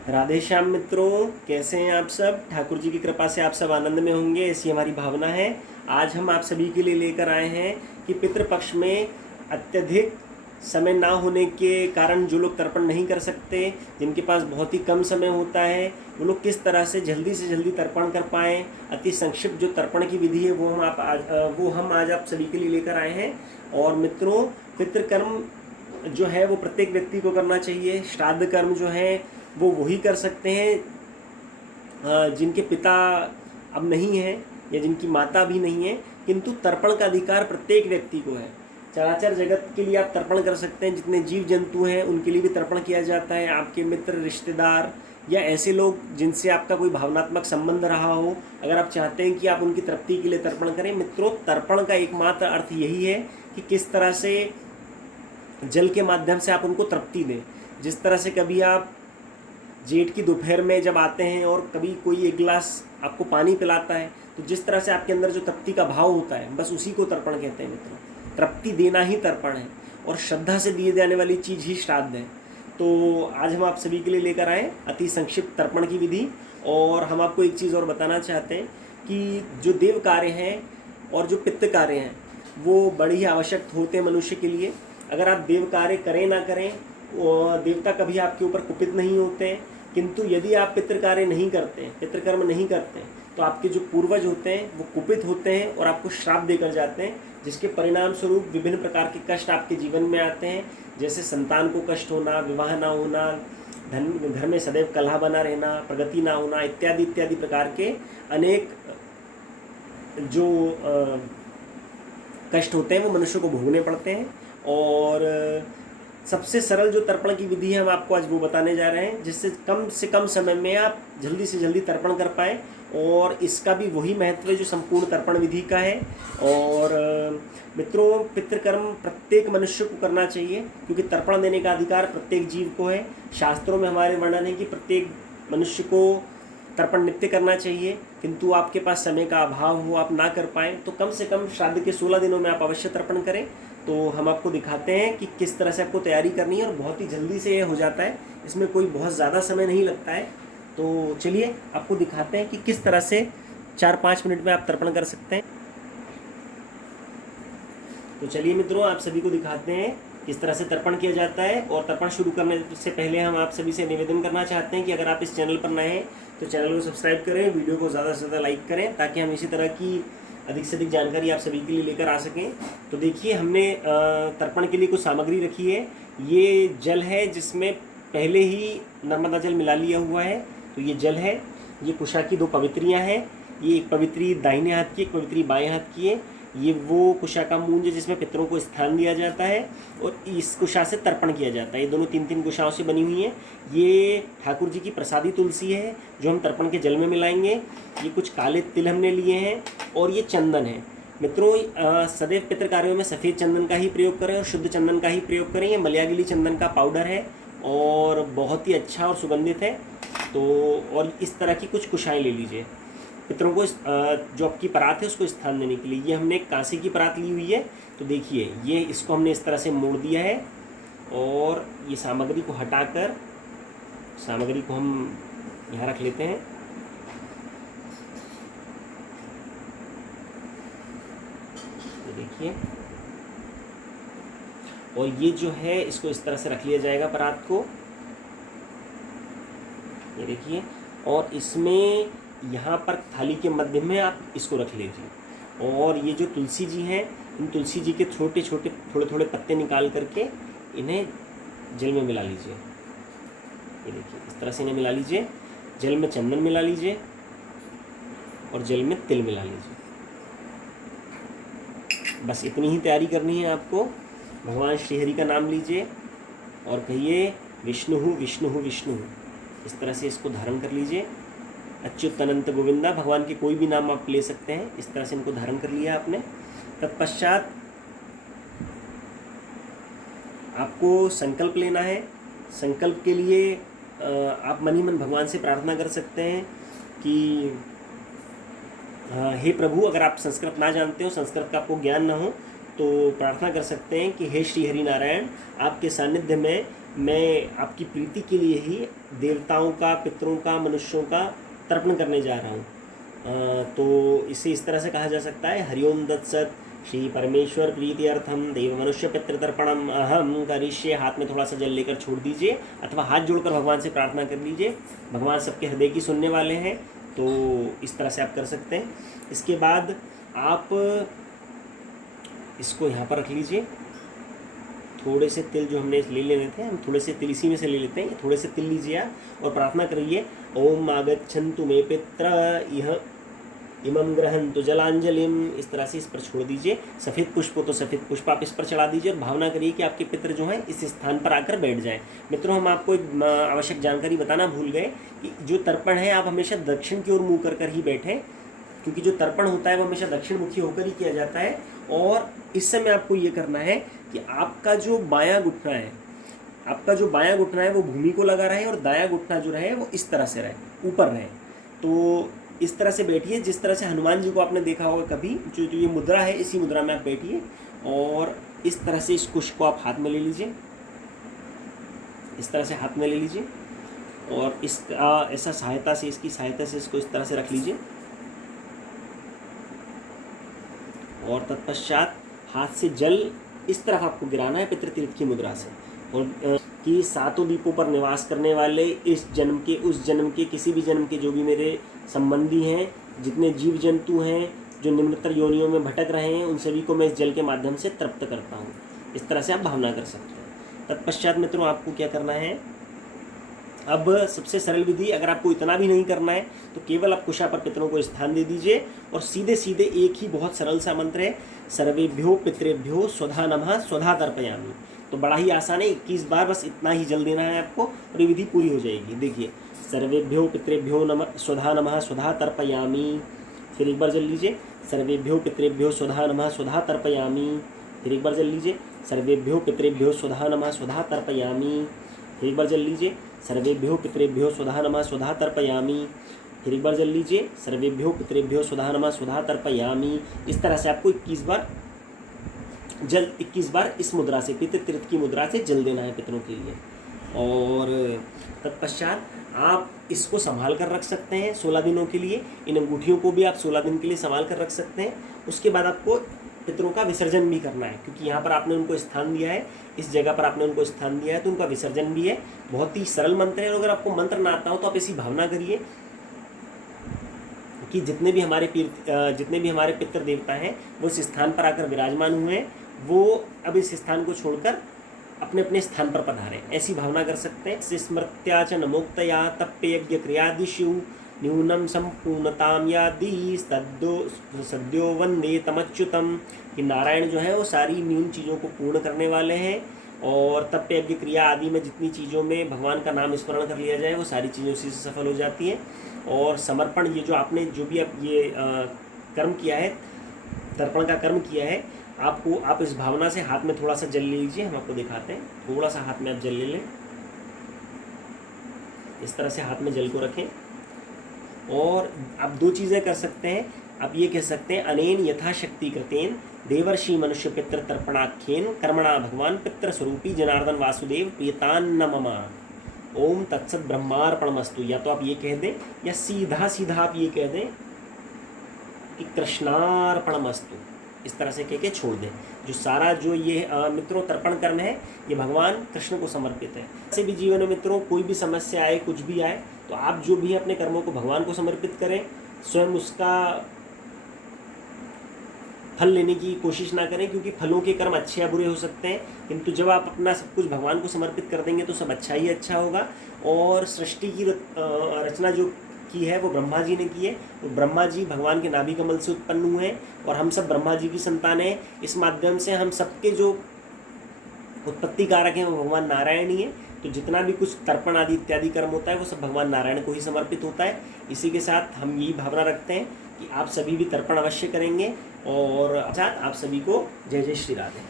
राधे श्याम मित्रों, कैसे हैं आप सब। ठाकुर जी की कृपा से आप सब आनंद में होंगे, ऐसी हमारी भावना है। आज हम आप सभी के लिए लेकर आए हैं कि पितृपक्ष में अत्यधिक समय ना होने के कारण जो लोग तर्पण नहीं कर सकते, जिनके पास बहुत ही कम समय होता है, वो लोग किस तरह से जल्दी तर्पण कर पाएँ। अति संक्षिप्त जो तर्पण की विधि है वो हम आज आप सभी के लिए लेकर आए हैं। और मित्रों, पितृकर्म जो है वो प्रत्येक व्यक्ति को करना चाहिए। श्राद्ध कर्म जो है वो वही कर सकते हैं जिनके पिता अब नहीं हैं या जिनकी माता भी नहीं है, किंतु तर्पण का अधिकार प्रत्येक व्यक्ति को है। चराचर जगत के लिए आप तर्पण कर सकते हैं, जितने जीव जंतु हैं उनके लिए भी तर्पण किया जाता है। आपके मित्र, रिश्तेदार या ऐसे लोग जिनसे आपका कोई भावनात्मक संबंध रहा हो, अगर आप चाहते हैं कि आप उनकी तृप्ति के लिए तर्पण करें। मित्रों, तर्पण का एकमात्र अर्थ यही है कि किस तरह से जल के माध्यम से आप उनको तृप्ति दें। जिस तरह से कभी आप जेठ की दोपहर में जब आते हैं और कभी कोई एक गिलास आपको पानी पिलाता है, तो जिस तरह से आपके अंदर जो तृप्ति का भाव होता है, बस उसी को तर्पण कहते हैं मित्रों। तृप्ति देना ही तर्पण है और श्रद्धा से दिए जाने वाली चीज़ ही श्राद्ध है। तो आज हम आप सभी के लिए लेकर आए अति संक्षिप्त तर्पण की विधि। और हम आपको एक चीज़ और बताना चाहते हैं कि जो देव कार्य हैं और जो पित्त कार्य हैं वो बड़ी ही आवश्यक होते हैं मनुष्य के लिए। अगर आप देव कार्य करें ना करें, देवता कभी आपके ऊपर कुपित नहीं होते हैं, किंतु यदि आप पितृ कार्य नहीं करते हैं, पितृकर्म नहीं करते हैं, तो आपके जो पूर्वज होते हैं वो कुपित होते हैं और आपको श्राप देकर जाते हैं, जिसके परिणाम स्वरूप विभिन्न प्रकार के कष्ट आपके जीवन में आते हैं। जैसे संतान को कष्ट होना, विवाह ना होना, धन घर में सदैव कलह बना रहना, प्रगति ना होना, इत्यादि इत्यादि प्रकार के अनेक जो कष्ट होते हैं वो मनुष्य को भोगने पड़ते हैं। और सबसे सरल जो तर्पण की विधि है हम आपको आज वो बताने जा रहे हैं, जिससे कम से कम समय में आप जल्दी से जल्दी तर्पण कर पाएँ। और इसका भी वही महत्व है जो संपूर्ण तर्पण विधि का है। और मित्रों, पितृकर्म प्रत्येक मनुष्य को करना चाहिए, क्योंकि तर्पण देने का अधिकार प्रत्येक जीव को है। शास्त्रों में हमारे वर्णन है कि प्रत्येक मनुष्य को तर्पण नित्य करना चाहिए, किंतु आपके पास समय का अभाव हो, आप ना कर पाएँ, तो कम से कम श्राद्ध के 16 दिनों में आप अवश्य तर्पण करें। तो हम आपको दिखाते हैं कि किस तरह से आपको तैयारी करनी है, और बहुत ही जल्दी से ये हो जाता है, इसमें कोई बहुत ज़्यादा समय नहीं लगता है। तो चलिए आपको दिखाते हैं कि किस तरह से 4-5 मिनट में आप तर्पण कर सकते हैं। तो चलिए मित्रों, आप सभी को दिखाते हैं किस तरह से तर्पण किया जाता है। और तर्पण शुरू करने से पहले हम आप सभी से निवेदन करना चाहते हैं कि अगर आप इस चैनल पर नए हैं तो चैनल को सब्सक्राइब करें, वीडियो को ज़्यादा से ज़्यादा लाइक करें, ताकि हम इसी तरह की अधिक से अधिक जानकारी आप सभी के लिए लेकर आ सकें। तो देखिए, हमने तर्पण के लिए कुछ सामग्री रखी है। ये जल है जिसमें पहले ही नर्मदा जल मिला लिया हुआ है। तो ये जल है, ये कुशा की 2 पवित्रियाँ हैं। ये एक पवित्री दाहिने हाथ की, एक पवित्री बाएं हाथ की है। ये वो कुशा का मूंज है जिसमें पितरों को स्थान दिया जाता है, और इस कुशा से तर्पण किया जाता है। ये दोनों 3-3 कुशाओं से बनी हुई हैं। ये ठाकुर जी की प्रसादी तुलसी है जो हम तर्पण के जल में मिलाएंगे। ये कुछ काले तिल हमने लिए हैं, और ये चंदन है। मित्रों, सदैव पितृ कार्यों में सफ़ेद चंदन का ही प्रयोग करें और शुद्ध चंदन का ही प्रयोग करें। ये मलयागिली चंदन का पाउडर है और बहुत ही अच्छा और सुगंधित है। तो और इस तरह की कुछ कुशाएँ ले लीजिए पितरों को जो आपकी परात है उसको स्थान देने के लिए। ये हमने एक कांसे की परात ली हुई है। तो देखिए, ये इसको हमने इस तरह से मोड़ दिया है, और ये सामग्री को हटाकर सामग्री को हम यहाँ रख लेते हैं। तो देखिए, और ये जो है इसको इस तरह से रख लिया जाएगा परात को। ये देखिए, और इसमें यहाँ पर थाली के मध्य में आप इसको रख लीजिए। और ये जो तुलसी जी हैं, इन तुलसी जी के छोटे छोटे थोड़े थोड़े पत्ते निकाल करके इन्हें जल में मिला लीजिए। ये देखिए, इस तरह से इन्हें मिला लीजिए। जल में चंदन मिला लीजिए और जल में तिल मिला लीजिए। बस इतनी ही तैयारी करनी है आपको। भगवान श्रीहरि का नाम लीजिए और कहिए विष्णु विष्णु विष्णु। इस तरह से इसको धारण कर लीजिए। अच्युत अनंत गोविंदा, भगवान के कोई भी नाम आप ले सकते हैं। इस तरह से इनको धारण कर लिया आपने। तत्पश्चात आपको संकल्प लेना है। संकल्प के लिए आप मन ही मन भगवान से प्रार्थना कर सकते हैं कि हे प्रभु, अगर आप संस्कृत ना जानते हो, संस्कृत का आपको ज्ञान ना हो, तो प्रार्थना कर सकते हैं कि हे श्री हरि नारायण, आपके सानिध्य में मैं आपकी प्रीति के लिए ही देवताओं का, पितरों का, मनुष्यों का तर्पण करने जा रहा हूँ। तो इसे इस तरह से कहा जा सकता है, हरिओम दत्सत श्री परमेश्वर प्रीति अर्थम देव मनुष्य पितृतर्पणम अहम करिष्ये। हाथ में थोड़ा सा जल लेकर छोड़ दीजिए अथवा हाथ जोड़कर भगवान से प्रार्थना कर लीजिए। भगवान सबके हृदय की सुनने वाले हैं, तो इस तरह से आप कर सकते हैं। इसके बाद आप इसको यहाँ पर रख लीजिए। थोड़े से तिल जो हमने ले लेने थे, हम थोड़े से तिल इसी में से ले लेते हैं। थोड़े से तिल लीजिए आप और प्रार्थना करिए, ओम आगच्छन्तु मे पित्र यह इमं ग्रहन्तु जलांजलिम। इस तरह से इस पर छोड़ दीजिए। सफ़ेद पुष्प हो तो सफ़ेद पुष्प आप इस पर चढ़ा दीजिए और भावना करिए कि आपके पितृ जो हैं इस स्थान पर आकर बैठ जाएं। मित्रों, हम आपको एक आवश्यक जानकारी बताना भूल गए कि जो तर्पण है आप हमेशा दक्षिण की ओर मुँह कर ही बैठें, क्योंकि जो तर्पण होता है वो हमेशा दक्षिण मुखी होकर ही किया जाता है। और इस समय आपको ये करना है कि आपका जो बायां घुटना है वो भूमि को लगा रहे और दायां घुटना जो रहे वो इस तरह से रहे, ऊपर रहे। तो इस तरह से बैठिए, जिस तरह से हनुमान जी को आपने देखा होगा कभी, जो ये मुद्रा है इसी मुद्रा में आप बैठिए और इस तरह से इस कुश को आप हाथ में ले लीजिए। इस तरह से हाथ में ले लीजिए और इस ऐसा सहायता से, इसकी सहायता से इसको इस तरह से रख लीजिए। और तत्पश्चात हाथ से जल इस तरफ आपको गिराना है पितृतीर्थ की मुद्रा से, और कि सातों द्वीपों पर निवास करने वाले इस जन्म के, उस जन्म के, किसी भी जन्म के जो भी मेरे संबंधी हैं, जितने जीव जंतु हैं जो निम्नतर योनियों में भटक रहे हैं, उन सभी को मैं इस जल के माध्यम से तृप्त करता हूँ। इस तरह से आप भावना कर सकते हैं। तत्पश्चात मित्रों आपको क्या करना है, अब सबसे सरल विधि, अगर आपको इतना भी नहीं करना है तो केवल आप कुशा पर पितरों को स्थान दे दीजिए और सीधे सीधे एक ही बहुत सरल सा मंत्र है, सर्वेभ्यो पितृभ्यो स्वधा नमः स्वधा तर्पयामि। तो बड़ा ही आसान है, 21 बार बस इतना ही जल देना है आपको और ये विधि पूरी हो जाएगी। देखिए, सर्वेभ्यो पितृभ्यो नमः स्वधा नमः स्वधा तर्पयामि। फिर एक बार जल लीजिए, सर्वेभ्यो पितृभ्यो स्वधा नमः स्वधा तर्पयामि। फिर एक बार जल लीजिए, सर्वेभ्यो पितृभ्यो स्वधा नमः स्वधा तर्पयामि। फिर एक बार जल लीजिए, सर्वेभ्यो पितृभ्यो स्वधा नमः स्वधा तर्पयामि। फिर एक बार जल लीजिए, सर्वेभ्यो पितृभ्यो स्वधा नमः स्वधा तर्पयामि। इस तरह से आपको 21 बार इस मुद्रा से, पितृतीर्थ की मुद्रा से जल देना है पितरों के लिए। और तत्पश्चात आप इसको संभाल कर रख सकते हैं 16 दिनों के लिए। इन अंगूठियों को भी आप 16 दिन के लिए संभाल कर रख सकते हैं। उसके बाद आपको पितरों का विसर्जन भी करना है, क्योंकि यहाँ पर आपने उनको स्थान दिया है, इस जगह पर आपने उनको स्थान दिया है, तो उनका विसर्जन भी है। बहुत ही सरल मंत्र है। अगर आपको मंत्र ना आता हो तो आप ऐसी भावना करिए कि जितने भी हमारे पितृ देवता हैं वो इस स्थान पर आकर विराजमान हुए हैं, वो अब इस स्थान को छोड़कर अपने अपने स्थान पर पधारें, ऐसी भावना कर सकते हैं। स्मृत्या च नमोक्तया तप्यज्ञ क्रियादिषु न्यूनम संपूर्णताम यादि सद्यो वंदे तमच्युतम। कि नारायण जो है वो सारी न्यून चीज़ों को पूर्ण करने वाले हैं, और तप्यज्ञ क्रिया आदि में जितनी चीज़ों में भगवान का नाम स्मरण कर लिया जाए वो सारी चीज़ें उसी से सफल हो जाती हैं। और समर्पण, ये जो आपने जो भी अब ये कर्म किया है, तर्पण का कर्म किया है, आप इस भावना से हाथ में थोड़ा सा जल ले लीजिए। हम आपको दिखाते हैं, थोड़ा सा हाथ में आप जल ले लें। इस तरह से हाथ में जल को रखें और आप दो चीज़ें कर सकते हैं। आप ये कह सकते हैं, अनेन यथाशक्ति कृतेन देवर्षि मनुष्य पितृ तर्पणाख्येन कर्मणा भगवान पितृ स्वरूपी जनार्दन वासुदेव प्रियतान्न मम ओम तत्सत ब्रह्मार्पणमस्तु। या तो आप ये कह दें या सीधा सीधा आप ये कह दें कि कृष्णार्पणमस्तु। इस तरह से कह के छोड़ दें। जो सारा जो ये मित्रों तर्पण कर्म है ये भगवान कृष्ण को समर्पित है। ऐसे भी जीवन में मित्रों कोई भी समस्या आए, कुछ भी आए, तो आप जो भी अपने कर्मों को भगवान को समर्पित करें, स्वयं उसका फल लेने की कोशिश ना करें, क्योंकि फलों के कर्म अच्छे या बुरे हो सकते हैं, किंतु जब आप अपना सब कुछ भगवान को समर्पित कर देंगे तो सब अच्छा ही अच्छा होगा। और सृष्टि की रचना जो की है वो ब्रह्मा जी ने की है। तो ब्रह्मा जी भगवान के नाभि कमल से उत्पन्न हुए हैं और हम सब ब्रह्मा जी की संतान हैं। इस माध्यम से हम सबके जो उत्पत्ति कारक हैं वो भगवान नारायण ही है। तो जितना भी कुछ तर्पण आदि इत्यादि कर्म होता है वो सब भगवान नारायण को ही समर्पित होता है। इसी के साथ हम यही भावना रखते हैं कि आप सभी भी तर्पण अवश्य करेंगे। और आप सभी को जय जय श्री राधे।